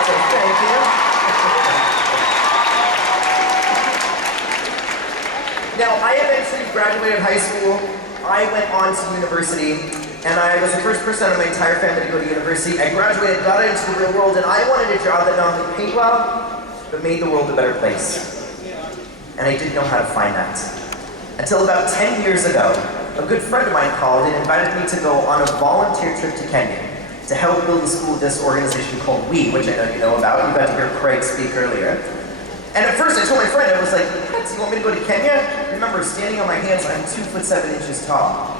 That's it. Thank you. Now, I eventually graduated high school. I went on to university, and I was the first person out of my entire family to go to university. I graduated, got into the real world, and I wanted a job that not only paid well, but made the world a better place. And I didn't know how to find that. Until about 10 years ago, a good friend of mine called and invited me to go on a volunteer trip to Kenya to help build a school with this organization called WE, which I know you know about. You got to hear Craig speak earlier. And at first I told my friend, I was like, what? You want me to go to Kenya? Remember, standing on my hands, I'm 2'7" tall.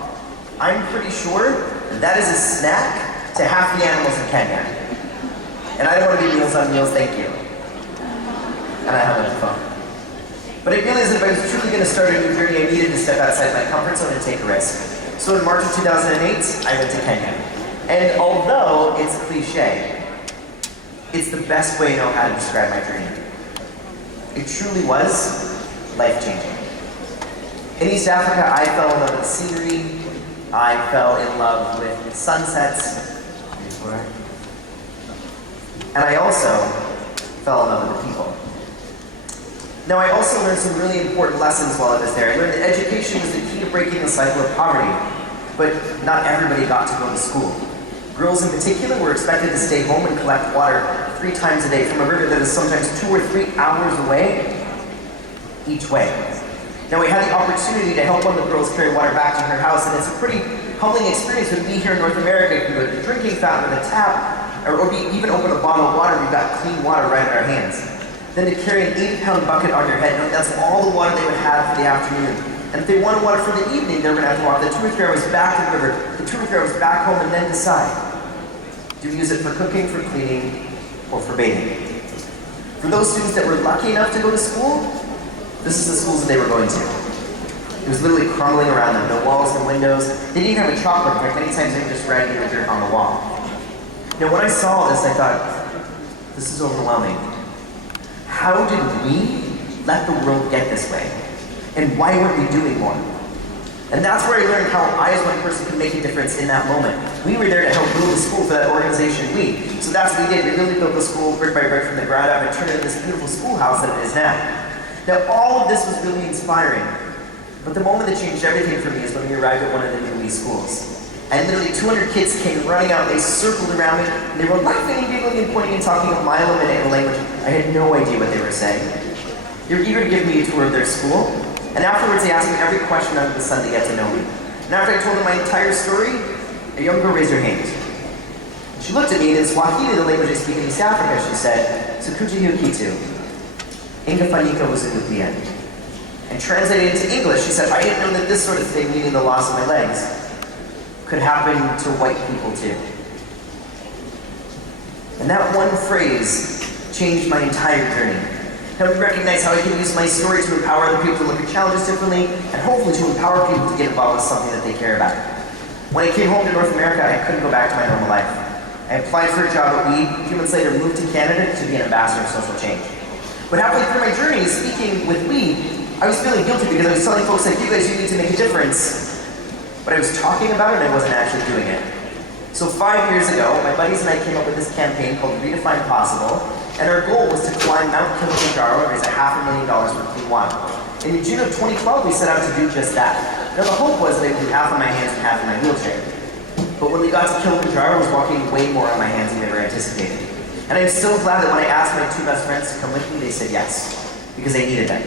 I'm pretty sure that is a snack to half the animals in Kenya. And I don't want to be Meals on Wheels, thank you. And I hung up the phone. But I realized that if I was truly going to start a new journey, I needed to step outside my comfort zone and take a risk. So in March of 2008, I went to Kenya. And although it's cliche, it's the best way I know how to describe my journey. It truly was life-changing. In East Africa, I fell in love with scenery. I fell in love with sunsets. And I also fell in love with the people. Now, I also learned some really important lessons while I was there. I learned that education was the key to breaking the cycle of poverty, but not everybody got to go to school. Girls in particular were expected to stay home and collect water 3 times a day from a river that is sometimes 2 or 3 hours away each way. Now, we had the opportunity to help one of the girls carry water back to her house, and it's a pretty humbling experience with me here in North America. You can go to the drinking fountain with a tap, or even open a bottle of water, we've got clean water right in our hands. Then to carry an 8-pound bucket on your head, that's all the water they would have for the afternoon. And if they wanted water for the evening, they were going to have to walk the 2 or 3 hours back to the river, the 2 or 3 hours back home, and then decide. Do we use it for cooking, for cleaning, or for bathing? For those students that were lucky enough to go to school, this is the schools that they were going to. It was literally crumbling around them, no walls, no windows. They didn't even have a chalkboard. In fact, many times they were just writing in the dirt on the wall. Now, when I saw this, I thought, this is overwhelming. How did we let the world get this way? And why weren't we doing more? And that's where I learned how I as one person could make a difference in that moment. We were there to help build a school for that organization, WE. So that's what we did. We really built the school brick by brick from the ground up and turned it into this beautiful schoolhouse that it is now. Now, all of this was really inspiring. But the moment that changed everything for me is when we arrived at one of the new WE schools. And literally 200 kids came running out, they circled around me, and they were laughing and giggling and pointing and talking a mile a minute in a language I had no idea what they were saying. They were eager to give me a tour of their school, and afterwards they asked me every question under the sun to get to know me. And after I told them my entire story, a young girl raised her hand. She looked at me, and in Swahili, the language I speak in East Africa, she said, "Sukuja hiyo kitu, ingefanyika uzuri pia." And translated into English, she said, "I didn't know that this sort of thing, meaning the loss of my legs, could happen to white people too." And that one phrase changed my entire journey. Helped me recognize how I can use my story to empower other people to look at challenges differently, and hopefully to empower people to get involved with something that they care about. When I came home to North America, I couldn't go back to my normal life. I applied for a job at WE, a few months later moved to Canada to be an ambassador of social change. But halfway through my journey speaking with WE, I was feeling guilty because I was telling folks like you guys, you need to make a difference. But I was talking about it and I wasn't actually doing it. So 5 years ago, my buddies and I came up with this campaign called Redefine Possible, and our goal was to climb Mount Kilimanjaro and raise $500,000 for clean water. And in June of 2012, we set out to do just that. Now the hope was that I would do half on my hands and half in my wheelchair. But when we got to Kilimanjaro, I was walking way more on my hands than we ever anticipated. And I'm so glad that when I asked my 2 best friends to come with me, they said yes, because they needed them.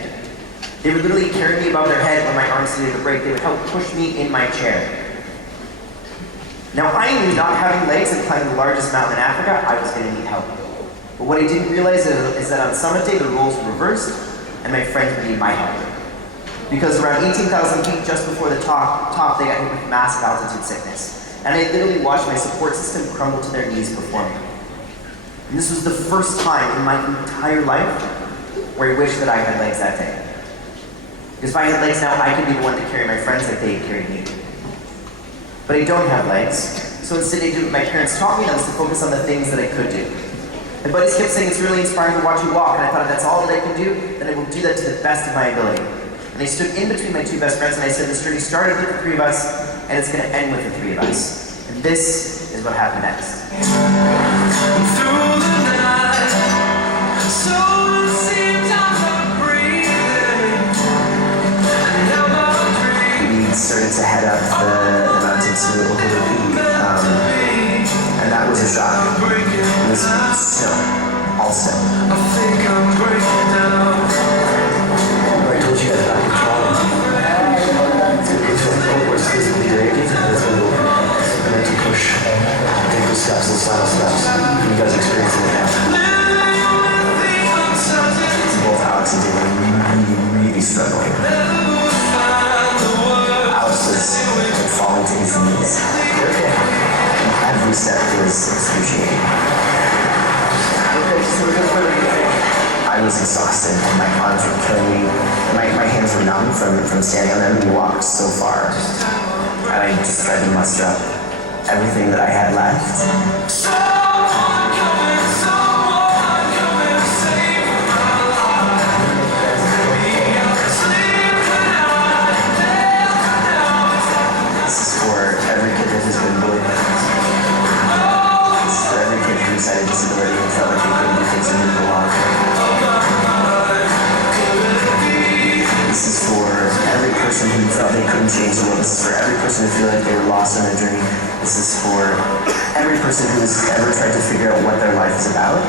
They would literally carry me above their head when my arms needed a break. They would help push me in my chair. Now, I knew not having legs and climbing the largest mountain in Africa, I was going to need help. But what I didn't realize is that on summit day, the roles were reversed, and my friends would need my help. Because around 18,000 feet just before the top, they got hit with massive altitude sickness. And I literally watched my support system crumble to their knees before me. And this was the first time in my entire life where I wished that I had legs that day. Because if I had legs now, I could be the one to carry my friends like they carried me. But I don't have legs, so instead I did what my parents taught me, and that was to focus on the things that I could do. My buddies kept saying it's really inspiring to watch you walk, and I thought if that's all that I can do, then I will do that to the best of my ability. And I stood in between my 2 best friends, and I said this journey started with the 3 of us, and it's going to end with the 3 of us. And this is what happened next. Through the night, We started to head up the mountain to Oahu, and that was a shock. It was snow, all snow. I told you guys back in Toronto. It's where it's physically draining, and it's going to go and to push, take those steps, those final steps. You guys experiencing it now. Both Alex and Dave were really struggling. Alex was falling to his knees. Every step was excruciating. I was exhausted, and my arms were killing me. My hands were numb from standing on them. We walked so far, and I just tried to muster up everything that I had left. Decided disability and felt like they couldn't do things and didn't belong. This is for every person who felt they couldn't change the world. This is for every person who feel like they were lost on their journey. This is for every person who has ever tried to figure out what their life is about.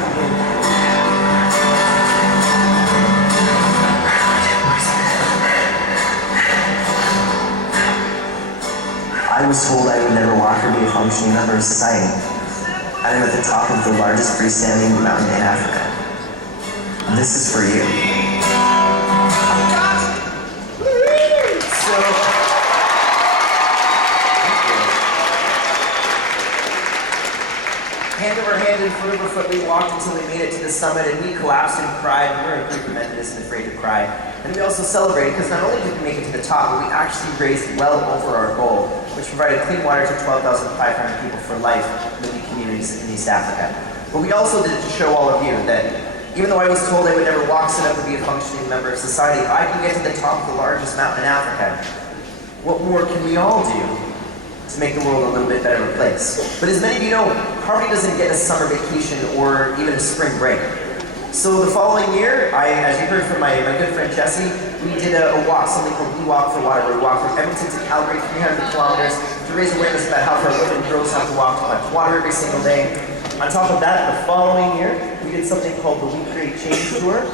I was told I would never walk or be a functioning member of society. I am at the top of the largest freestanding mountain in Africa. This is for you. Hand over hand and foot over foot, we walked until we made it to the summit, and we collapsed and cried. We were Greek Methodist and afraid to cry. And we also celebrated, because not only did we make it to the top, but we actually raised well over our goal, which provided clean water to 12,500 people for life living communities in East Africa. But we also did it to show all of you that even though I was told I would never walk, sit up, and be a functioning member of society, if I can get to the top of the largest mountain in Africa, what more can we all do to make the world a little bit better of a place? But as many of you know, poverty doesn't get a summer vacation or even a spring break. So the following year, as you heard from my good friend Jesse, we did a walk, something called We Walk for Water, where we walked from Edmonton to Calgary, 300 kilometers, to raise awareness about how far women and girls have to walk to collect water every single day. On top of that, the following year, we did something called the We Create Change Tour,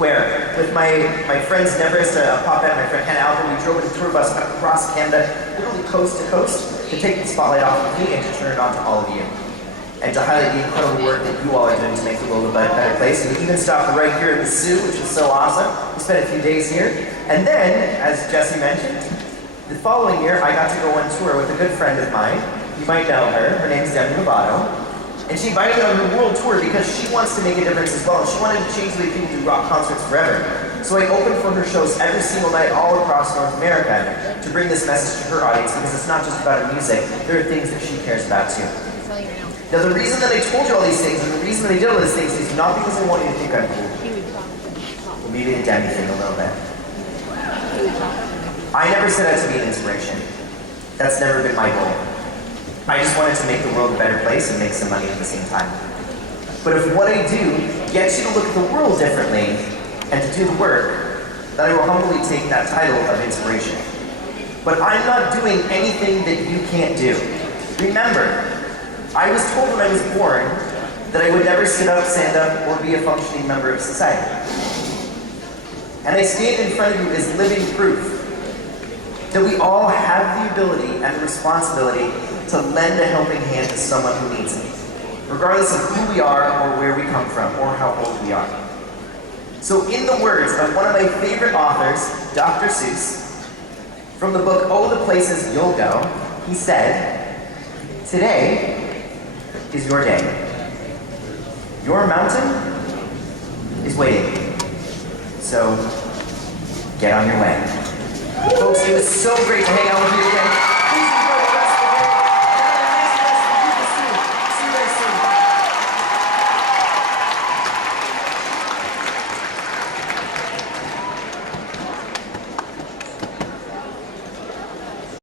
where with my friends Neverest, Papa, and my friend Hannah Alpha, we drove in a tour bus across Canada, literally coast to coast, to take the spotlight off of me and to turn it on to all of you. And to highlight the incredible work that you all are doing to make the world a better place. And we even stopped right here at the zoo, which was so awesome. We spent a few days here. And then, as Jesse mentioned, the following year, I got to go on tour with a good friend of mine. You might know her. Her name's Demi Lovato. And she invited me on her world tour because she wants to make a difference as well. And she wanted to change the way people do rock concerts forever. So I opened for her shows every single night all across North America to bring this message to her audience, because it's not just about her music. There are things that she cares about too. Now the reason that I told you all these things, and the reason that I did all these things, is not because I want you to think I'm cool. Well, maybe the Demi thing a little bit. I never set out to be an inspiration. That's never been my goal. I just wanted to make the world a better place and make some money at the same time. But if what I do gets you to look at the world differently and to do the work, then I will humbly take that title of inspiration. But I'm not doing anything that you can't do. Remember, I was told when I was born that I would never sit up, stand up, or be a functioning member of society. And I stand in front of you as living proof that we all have the ability and responsibility to lend a helping hand to someone who needs it, regardless of who we are or where we come from or how old we are. So in the words of one of my favorite authors, Dr. Seuss, from the book Oh, the Places You'll Go, he said, "Today is your day. Your mountain is waiting. So get on your way." Folks, it was so great to hang out with you again.